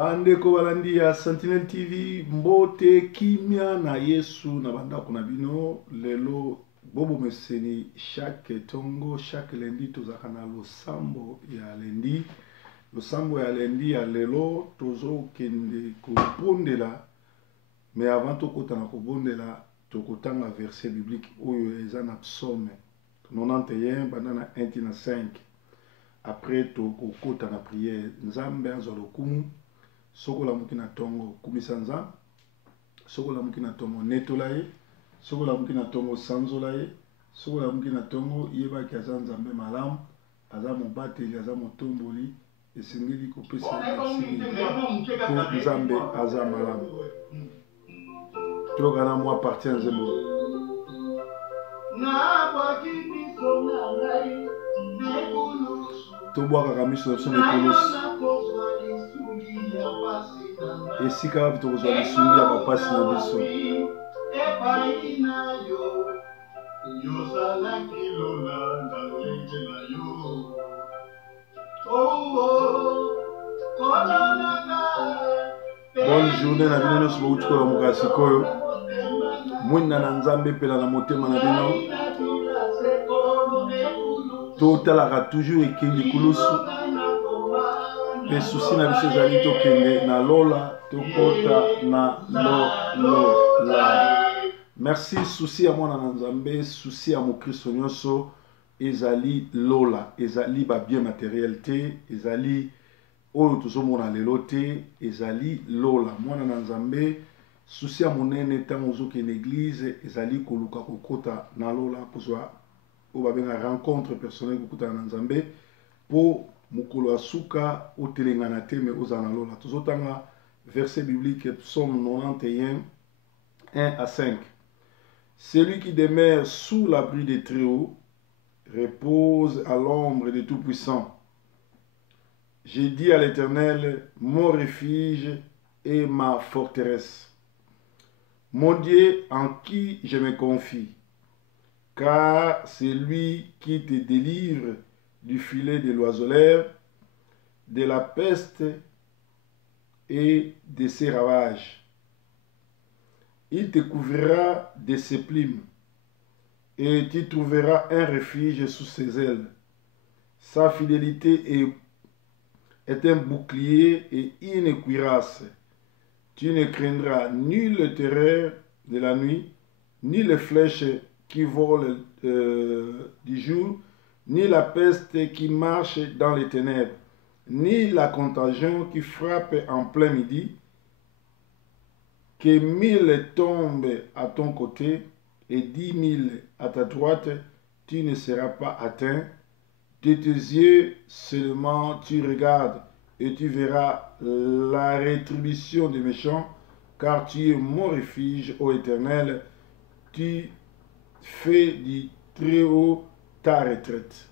Bandeko balandi ya Sentinel TV mbote kimia na Yesu na bandako na bino lelo bobo meseni chaque tongo chaque lundi tozaka na losambo ya lundi ya lelo tozo kende kobondela mais avant tokota na kobondela tokotanga verset biblique oyo eza na psaume 91 banda na 1 na 5 après tokota na prière nzambe azwa lokumu sokola muki na tongo kumisanza sokola muki na tongo netola ye sokola muki na tongo sanzola ye sokola muki na tongo yebaki aza nzambe malamu aza mobateli aza motomboli esengeli kopesa po nzambe aza malamu tokana mwa partir nzembo tobwakaka miso na biso mekolosi esika wapi tokozwa lisungi ya bapasi na biso bonne journée na bino nyonso bauti kola mokala sikoyo mwinda na nzambe mpela na motema na bino totalaka toujours ekili kulusu pe susi na biso ezali tokende na lola tokota na lola. Merci susi ya mwana na nzambe susi ya mokristo nyonso ezali lola ezali babien matériel te ezali oyo tozomona lelo te ezali lola mwana na nzambe susi ya monene ntango ozokende église ezali koluka kokota na lola kozwa oyo babenga rencontre personnelle kokutana na nzambe po mukolo asuka otelengana te me ozala na lola tozotanga verset biblique psaume 91 1 à 5. Celui qui demeure sous l'abri des Très-Hauts repose à l'ombre des Tout-Puissants. J'ai dit à l'Éternel, mon refuge et ma forteresse, mon Dieu en qui je me confie, car c'est lui qui te délivre du filet de l'oiseleur, de la peste et de ses ravages. Il te couvrira de ses plumes et tu trouveras un refuge sous ses ailes. Sa fidélité est un bouclier et une cuirasse. Tu ne craindras ni le terreur de la nuit, ni les flèches qui volent du jour, ni la peste qui marche dans les ténèbres, ni la contagion qui frappe en plein midi. Que 1000 tombent à ton côté et 10 000 à ta droite, tu ne seras pas atteint. De tes yeux seulement tu regardes et tu verras la rétribution des méchants, car tu es mon refuge, ô Éternel. Tu fais du Très-Haut ta retraite.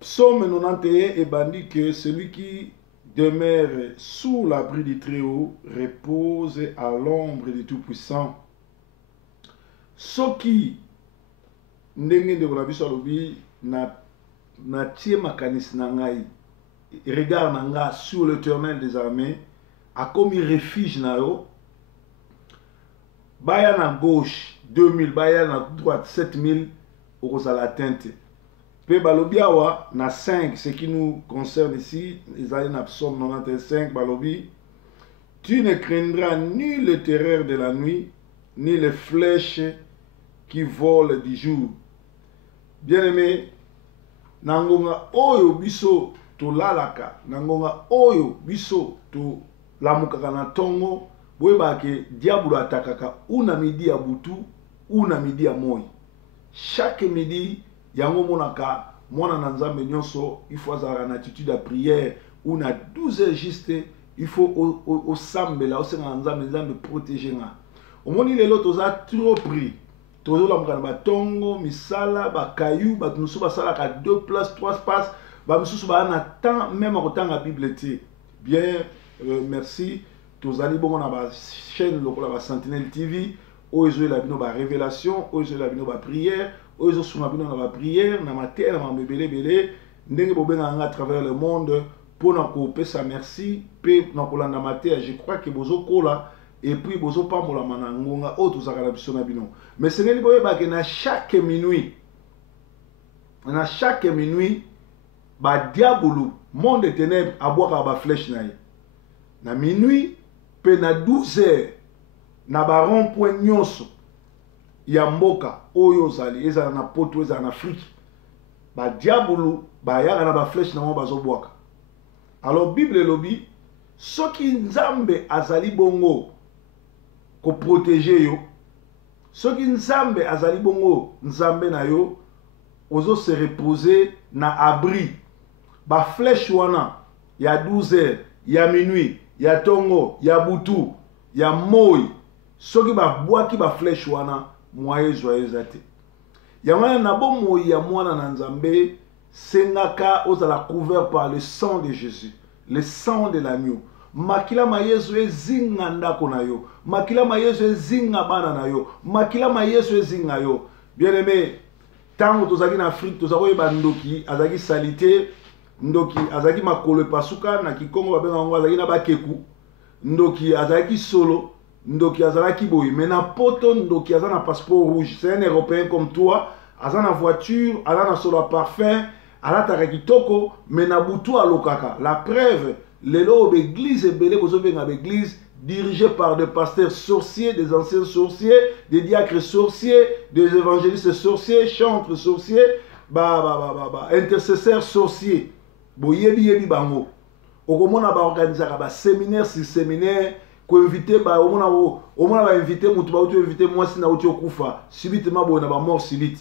Psaume 91 est bandit que celui qui demeure sous l'abri du Très-Haut repose à l'ombre du Tout-Puissant. Soki ndenge ndeko na biso alobi na tie makanisi na ngai regard na nga sur l'Éternel des armées akomi refuge na yo baya na gauche 2000 baya na droite 7000 okozala atteinte. Pe balobi awa na 5 ce qui nous concerne ici ezali na psaume 95 balobi tu ne craindras ni le terreur de la nuit ni les flèches qui volent du jour. Bien-aimé, nangonga oyo biso tolalaka nangonga oyo biso to lamukaka na tongo boyeba ke diabolo atakaka una midi ya butu una midi ya moi. Chaque midi yango monaka mwana na nzambe nyonso il faut azala na attitude de prière ou na 12 heures juste il faut au sambela au senga nzambe nzambe protéger nga omoni lelo toza trop pris tozola mukana batongo misala bakayu batunusu basalaka 2 places 3 places bamisusu ba na temps même akotanga bible te bien merci tozali bongo na ba chaîne lokola ba Sentinel TV oyo la bino ba révélation oyo la bino ba prière oyo suma bino na ba prière na matin na mabebele bele ndenge bobenga nga à travers le monde pour na merci pe na kolanda maté je crois que bozo kola et puis bozo pa mola manangonga o tozaka na biso na bino mais sengeli boyeba que na chaque minuit ba diabolo monde de ténèbres abwaka ba flèche na ye na minuit pe na 12h na ba rond point nyonso ya mboka oyo zali ezala na poto ezala na Afrique ba diabolo ba yaka na ba flèche na mo bazobwaka. Alors Bible lobi soki nzambe azali bongo ko protéger yo soki nzambe azali bongo nzambe na yo ozo se reposer na abri ba flèche wana ya 12h ya minuit ya tongo ya butu ya moi soki ba bwaki ba flèche wana moye joyeuse te yamana na bo moi ya mwana na nzambe sengaka ozala couvert par le sang de Jésus le sang de l'agneau makila ma Yesu ezinga ndako na yo makila ma Yesu ezinga bana na yo makila ma Yesu ezinga yo bien-aimé tango tozaki na Afrique tozako ba ndoki azaki salité ndoki azaki makolo pasuka na kikongo babenga ngo azaki na bakeku ndoki azaki solo ndoki azalaki boy mais na poto ndoki azana passeport rouge c'est un européen comme toi azana voiture azana solo parfum alataka kitoko mais na butu alokaka la preuve lelo l'église ebele bozobenga l'église dirigée par des pasteurs sorciers, des anciens sorciers, des diacres sorciers, des évangélistes sorciers, chantres sorciers, intercesseurs sorciers. Yebi bango. Okomona ba organisaka ba séminaire sur séminaire ko inviter ba omona ba inviter mutu ba uti inviter moi sina uti okufa subitement bona ba mort subite.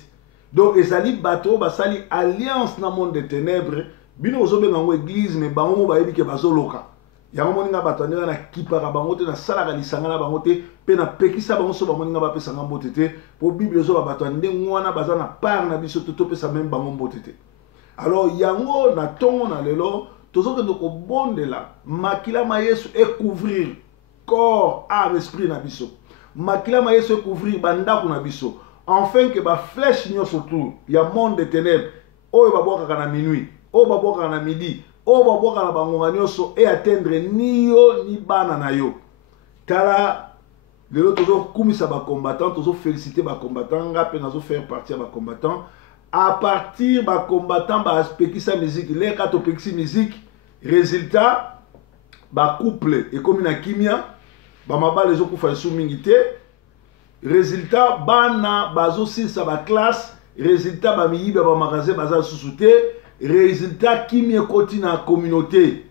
Donc ezali bato ba sali alliance na monde des ténèbres bino ozobenga ngo église mais bango ba yebi ke bazoloka. Yango moninga bato ndenge na kipaka bango te na salaka lisanga na bango te pe na pekisa bango so bamoninga ba pesa nga mbote te po bible zo ba bato ndenge wana baza na part na biso to pesa même bango mbote te. Alors yango na tongo na lelo tozoke ndoko bondela makila ma Yesu et couvrir corps âme esprit na biso makila ma Yesu et couvrir bandako na biso enfin que ba flèche nyonso tout ya monde de ténèbres oyo babwaka na minuit oyo babwaka na midi oyo babwaka na bangonga nyonso et atteindre ni yo ni bana na yo tala lelo tozo kumisa ba combattant tozo féliciter ba combattant nga pe nazo faire partie ba combattant à partir ba combattant ba pekisa musique les kato pekisi musique résultat ba couple et comme na kimia ba mabale zo kufa su mingi te résultat bana bazo sisa ba classe résultat ba miyiba ba magasin baza susute résultat kimia koti na communauté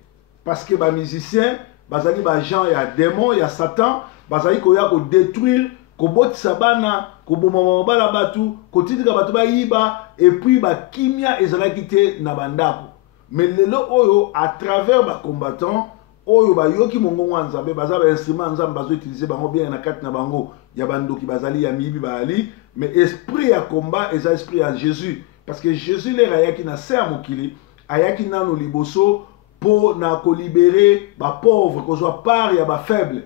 parce que ba musicien bazali ba gens ya démon ya satan bazali ko ya ko détruire ko botisa bana ko bomama bala batu ko titika batu ba yiba et puis ba kimia ezalaki te na bandako mais lelo oyo à travers ba combattant oyo ba yoki mongongo nzambe baza ba instrument nzambe bazo utiliser bango bien na kati na bango ya bandoki bazali ya mibi bali mais esprit ya combat eza esprit ya Jésus parce que Jésus les ayaki na ser mokili ayaki nano liboso po na ko libérer ba pauvre ko soit part ya ba faible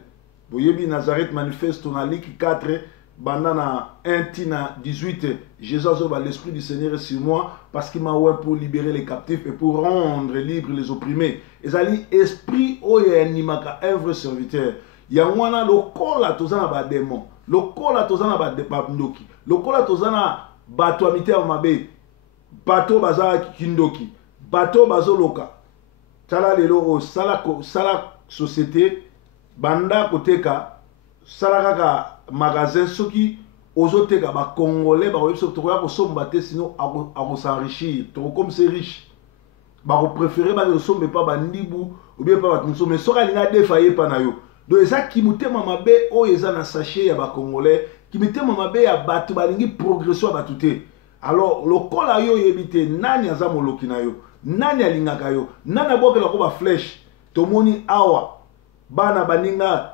boyebi Nazareth manifeste na Luc 4 bandana 1 tina 18 Jésus a l'esprit du Seigneur est sur moi parce qu'il m'a ouvert pour libérer les captifs et pour rendre libres les opprimés ezali esprit oyo animaka un vrai serviteur yangwana lokola tozana ba démon lokola tozana ba ndoki lokola tozana bato amite ya mabe bato baza kindoki bato bazoloka tala lelo o sala société banda koteka sala kaka magasin soki ozoteka ba congolais ba koyebi soki tokoya kosomba te sinon akos'enrichir toko comme c'est riche ba ko préférer ba kosomba pa bandibu ou bien pa bato mosusu mais soki alinga defaye pa na yo donc eza kimutema mabe oyo eza na sachet ya ba congolais kimutema mabe ya bato balingi progression ya bato te alors lokola yo oyebi te nani aza moloki na yo nani alingaka yo nani abokelako ba flèche tomoni awa bana baninga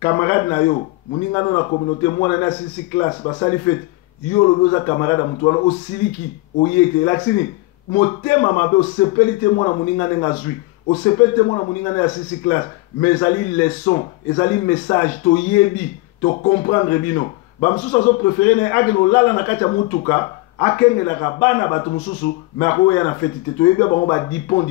camarade na yo muninga no na communauté mwana na sisi classe basali fete yo lobi oza camarade mutu wana osiliki oyete laksini motema mabe osepeli te mwana muninga nenga zwi osepeli te mwana muninga na sisi classe mais ezali leçon ezali message to yebi to comprendre bino ba mususu azo préférer na akeno lala na kati ya mutuka akengelaka bana bato mususu mais akoya na fete te to yebi bango ba dipon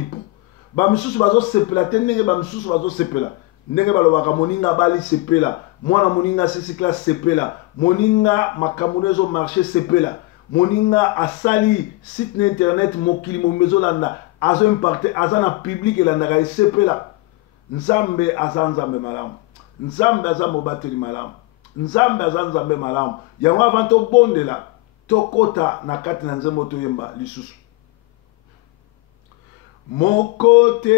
ba misusu bazo sepela te ndenge ba misusu bazo sepela ndenge balobaka moninga bali sepela mwana moninga sisi classe sepela moninga makambo ezo marché sepela moninga asali site na internet mokili momezo landa azo impacter azana public elandaka esepela nzambe azanzambe malamu nzambe aza mobateli malamu nzambe aza nzambe malamu yango avant tobondela tokota na kati na nzembo toyemba lisusu mokote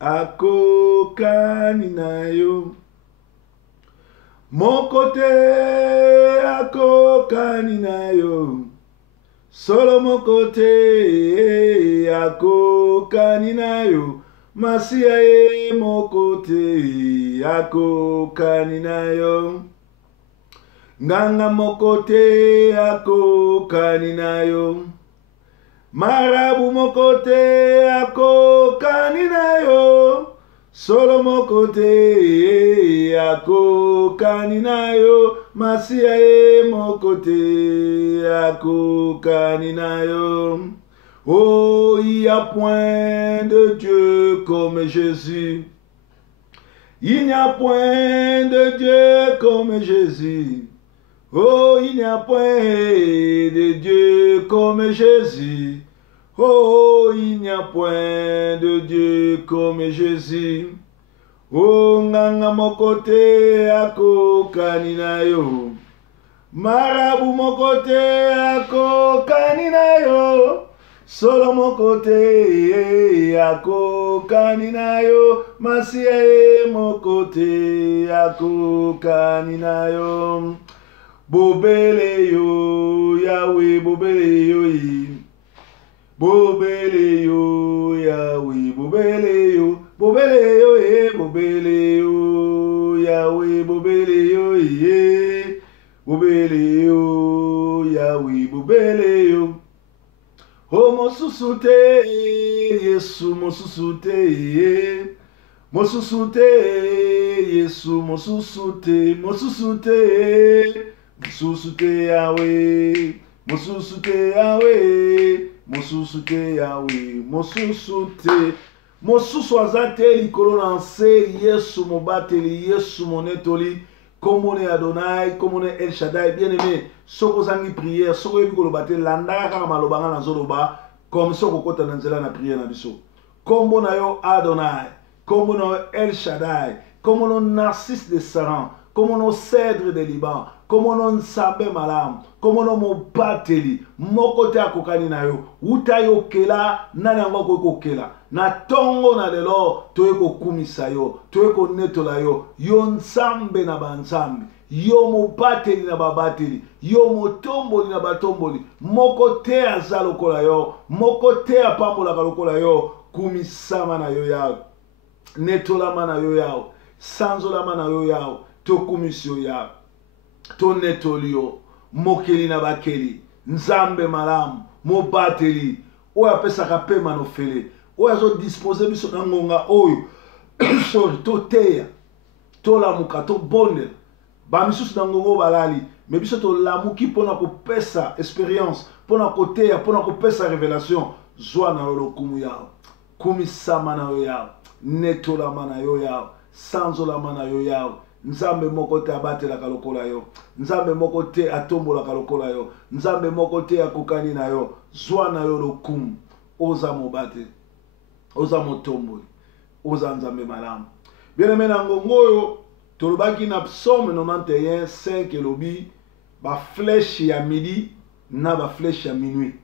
akokani na yo mokote akokani na yo solo mokote akokani na yo Masia e mokote akokani na yo nganga mokote akokani na yo marabu mokote akokani na yo solo mokote akokani na yo Masia e mokote akokani na yo. Oh, il n'y a point de Dieu comme Jésus. Il n'y a point de Dieu comme Jésus. Oh, il n'y a point de Dieu comme Jésus. Oh, il n'y a point de Dieu comme Jésus. Oh, nganga mokote akokani na yo. Marabu mokote akokani na yo. Solo mokote akokani na yo. Masia e mokote akokani na yo. Bobele yo Yahweh, bobele yo yi. Bobele yo Yahweh, bobele yo. Bobele yo bobele yo Yahweh, bobele yo yi. Bobele yo Yahweh, bobele yo. Oh mosusute Yesu mosusute mosusute Yesu mosusute mosusute mosusute Yahweh mosusute Yahweh mosusute Yahweh mosusute mosusu azate likolo na nse Yesu mobateli Yesu monetoli komone Adonai komone El Shaddai bien-aimé soko zangi prière soko yebi koloba te landaka kaka malobanga na zoloba comme soko kota na nzela na prière na biso kombo na yo Adonai kombo na yo El Shaddai kombo no Narcisse de Saran kombo no Cèdre de Liban kombo no Nzambe malamu kombo no mobateli moko te akokani na yo uta yo kela nani yango akoki kokela na tongo na lelo toye kokumisa yo toye konetola yo yo Nzambe na banzambe yo mobateli na babateli yo motomboli na batomboli moko te aza lokola yo moko te apambolaka lokola yo kumisama na yo yawo netolama na yo yawo sanzolama na yo yawo tokumisi yo yawo tonetoli yo mokeli na bakeli Nzambe malamu mobateli oyo apesaka pema nofele oyo azodispose biso na ngonga oyo sorry toteya tolamuka tobondela bamisusu na ngongo balali me biso tolamuki mpona kopesa expérience mpona koteya mpona kopesa révélation zwa na yo lokumu yawo kumisama na yo yawo netolama na yo yawo sanzolama na yo yawo Nzambe moko te abatelaka lokola yo Nzambe moko te atombolaka lokola yo Nzambe moko te akokani na yo zwa na yo lokumu oza mobate oza motomboli oza Nzambe malamu bien-aimé na ngongo oyo tolobaki na psaume 91 5 elobi ba flèche ya midi na ba flèche ya minuit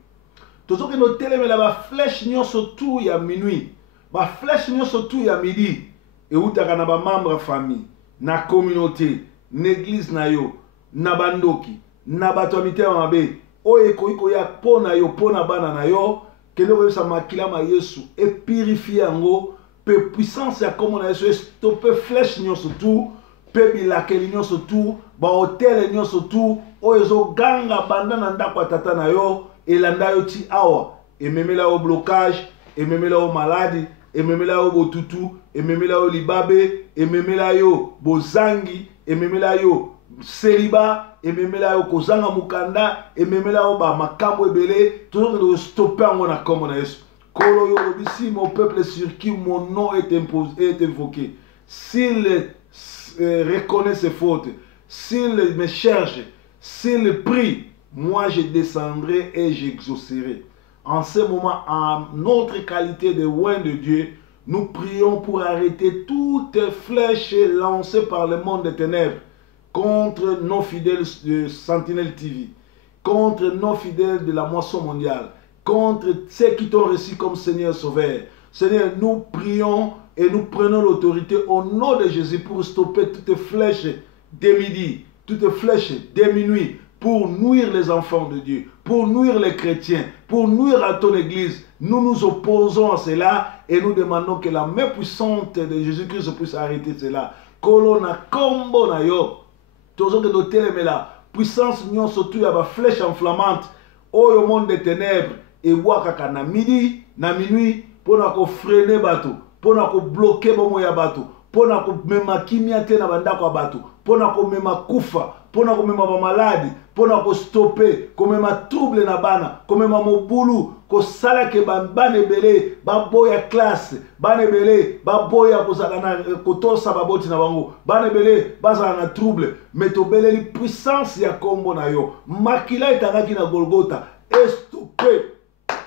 tozoki no telemela ba flèche nyonso tu ya minuit ba flèche nyonso tu ya midi eutaka na ba membre famille na communauté n'église na yo na bandoki na bato ya mitema mabe oyo ekoki koya mpo na yo mpo na bana na yo kende koyebisa makila ma Yesu epurifie yango pe puissance ya kombo na Yesu estope flèche nyonso tu pe bilakeli nyonso tu bahotele nyonso tu oyo ezoganga banda na ndako ya tata na yo elanda yo ti awa ememela yo blocage ememela yo maladi ememela yo botutu ememela yo libabe ememela yo bozangi ememela yo seliba ememela yo kozanga mukanda ememela yo ba makambo ebele tozokende kostope yango na kombo na Yesu Si mon peuple sur qui mon nom est invoqué, s'il reconnaît ses fautes, s'il me cherche, s'il prie, moi je descendrai et j'exaucerai. En ce moment, en notre qualité de loin de Dieu, nous prions pour arrêter toutes flèches lancées par le monde des ténèbres contre nos fidèles de Sentinelle TV, contre nos fidèles de la moisson mondiale, contre ceux qui t'ont reçu comme Seigneur Sauveur. Seigneur, nous prions et nous prenons l'autorité au nom de Jésus pour stopper toutes flèches de midi, toutes flèches de minuit, pour nuire les enfants de Dieu, pour nuire les chrétiens, pour nuire à ton église. Nous nous opposons à cela et nous demandons que la main puissante de Jésus-Christ puisse arrêter cela. Kolona kombo na yo, tozo que nous la puissance nous surtout à la flèche enflammante, au monde des ténèbres, et wakaka na midi, na minuit, pour nous freiner bateau, pour nous bloquer bomo ya bateau, pour nous mema kimia te na bandako ya bateau, pour nous mema kufa, pour nous mema ba maladi, pour nous stopper, comme mema trouble na bana, comme mema mobulu, ko sala ke bane belé, ba boya classe, bane belé, ba boya ko sala na kotosa baboti na bango, bane belé, ba sala na trouble, mais to belé li puissance ya kombo na yo, makila etangaki na Golgotha, estopé,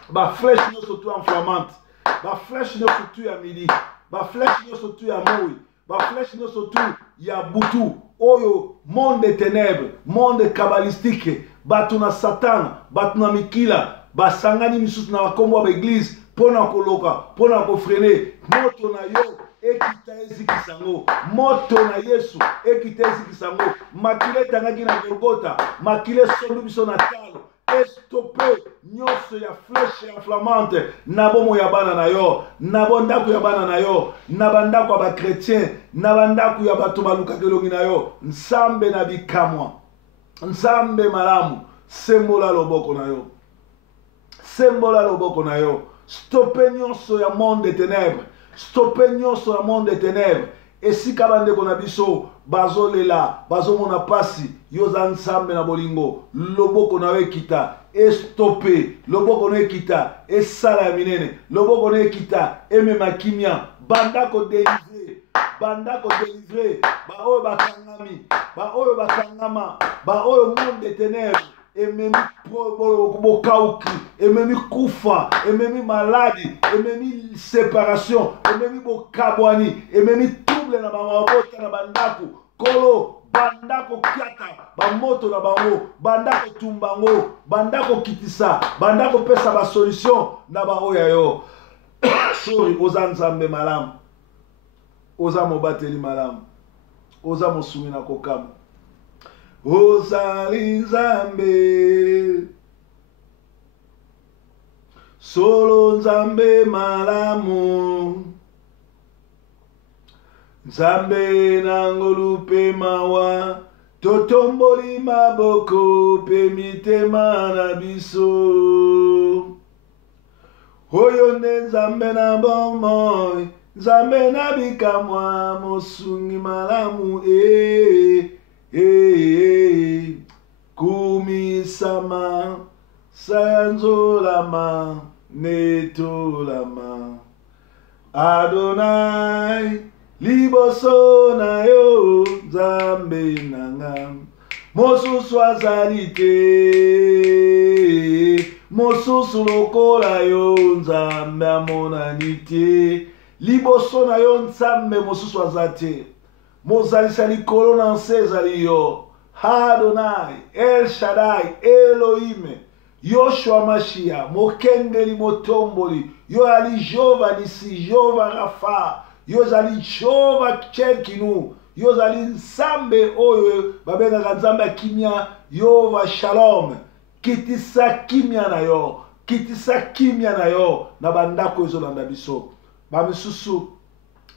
ba flèche no surtout enflammante, ba flèche no surtout ya midi, ba flèche no surtout ya moi, ba flèche no surtout ya butu, oyo monde des ténèbres, monde kabbalistique, batuna Satan, batuna mikila, basangani misusu na bakombo ba église, pona koloka, pona kofrene, moto na yo ekita ezikisango, moto na Yesu ekita ezikisango, makile tangaki na Golgotha, makile sondu biso na talo, estopé nyonso ya flèche inflammante na bomo ya bana na yo, na bondako ya bana na yo, na bandako ya ba chrétien, na bandako ya bato baluka kelongi na yo, nzambe na bikamwa, nzambe malamu, sembola loboko na yo, sembola loboko na yo, stoppé nyonso ya monde des ténèbres, stoppé nyonso ya monde des ténèbres, esika bandeko na biso bazolela, bazomona pasi, yoza nzambe na bolingo, loboko na yo ekita, estopé, loboko na yo ekita, esala ya minene, loboko na yo ekita, emema kimia, bandako délivrer, bandako délivrer, ba oyo bakangami, ba oyo bakangama, ba oyo monde des ténèbres, ememi bokauki, ememi kufa, ememi maladi, ememi séparation, ememi bokabwani, ememi trouble na bamabota na bandako, kolo bandako kiata, bamoto na bango, bandako tumbango, bandako kitisa, bandako pesa ba solution na ba oya yo. Sorry, oza nzambe malamu, oza mobateli malamu, oza mosumi na kokamu. Ozali nzambe, solo nzambe malamu, nzambe nangolupe mawa, totomboli maboko pe mitema na biso. Oyo nde nzambe na bomoi, nzambe na bikamwa, mosungi malamu kumisama sanzolama netolama Adonai liboso na yo nzambe nanga mosusu azali te mosusu lokola yo nzambe amonani te liboso na yo nzambe mosusu azali te mozalisa likolo na nse ezali yo Adonai El Shaddai Elohim Yoshua Mashiach mokengeli motomboli yo ali Jehova Nisi Jehova Rafa yo zali Jehova Tchenkinu yo zali nzambe oyo babengaka nzambe kimia Yehova Shalom kitisa kimia na yo kitisa kimia na yo na bandako ezolanda biso bamisusu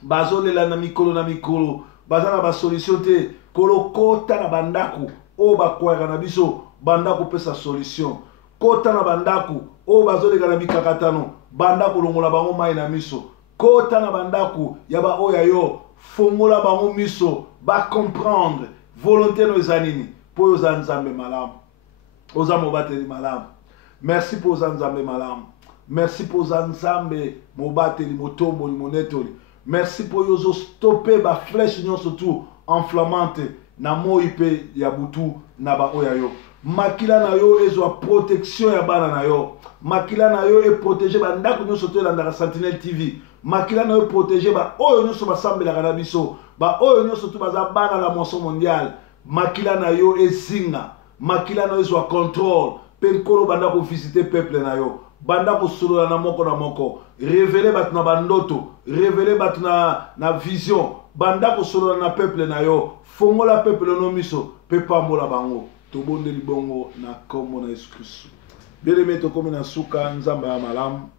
bazolela na mikolo bazana ba solution te kolokota na bandako o bakwaka na biso bandako pesa solution kota na bandako o bazoleka na bikakatano bandako longola bango mai na miso kota na bandako ya ba oya yo fongola bango miso ba comprendre volonté no ezanini po oza nzambe malamu oza mobateli malamu merci po oza nzambe malamu merci pour Zanzambe mobateli motomboli monetoli merci pour yozo stopper ba flèche nyonso tout enflammante na moi pe ya butu na ba oya yo makila na yo ezwa protection ya bana na yo makila na yo e protéger ba ndako nyonso to landaka Sentinelle TV makila na yo protéger ba oyo nyonso basambelaka na biso ba oyo nyonso to baza bana la moisson mondiale makila na yo ezinga makila na yo ezwa contrôle pe nkolo banda ko visiter peuple na yo banda ko solola na moko révéler bat na bandoto révéler bat na vision banda ko solola na peuple na yo fongola peuple no miso pe pambola bango to bonde libongo na kombo na Yesu Kristo bien-aimé to komi na suka nzamba ya malamu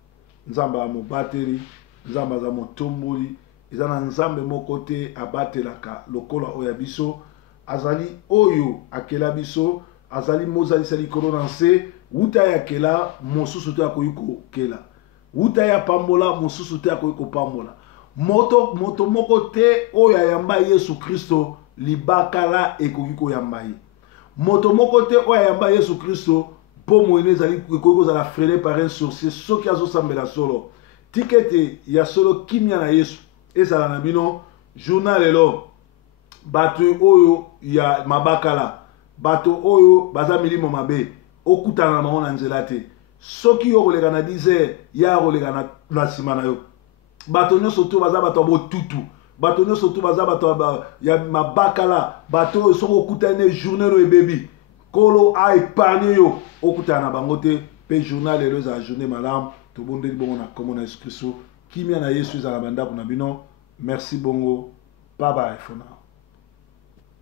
nzamba ya mobateli nzamba za motomboli eza na nzambe moko te abatelaka lokola oyo ya biso azali oyo akela biso azali mozalisa likolo na nse wuta ya kela mosusu te akoki kokela wuta ya pambola mosusu te akoki kopambola moto moko te oyo ayamba Yesu Kristo libakala ekoki koyamba ye moto moko te oyo ayamba Yesu Kristo po moyene ezali ekoki kozala freiné par un sorcier soki azosambela solo tikete ya solo kimia na Yesu ezala na bino journal lelo bato oyo ya mabakala bato oyo baza milimo mabe okutana na bango na nzela te soki yo koleka na 10h ya koleka na nsima na yo bato nyonso to baza bato ya botutu bato nyonso to baza bato ya mabakala bato oyo soki okutani journée oyo ebebi kolo a épargne yo okutana na bango te mpe journal lelo ezala journée malamu tobondeli bongo na kombo na Yesu Kristo kimia na Yesu ezala bandako na bino merci bongo bye bye for now.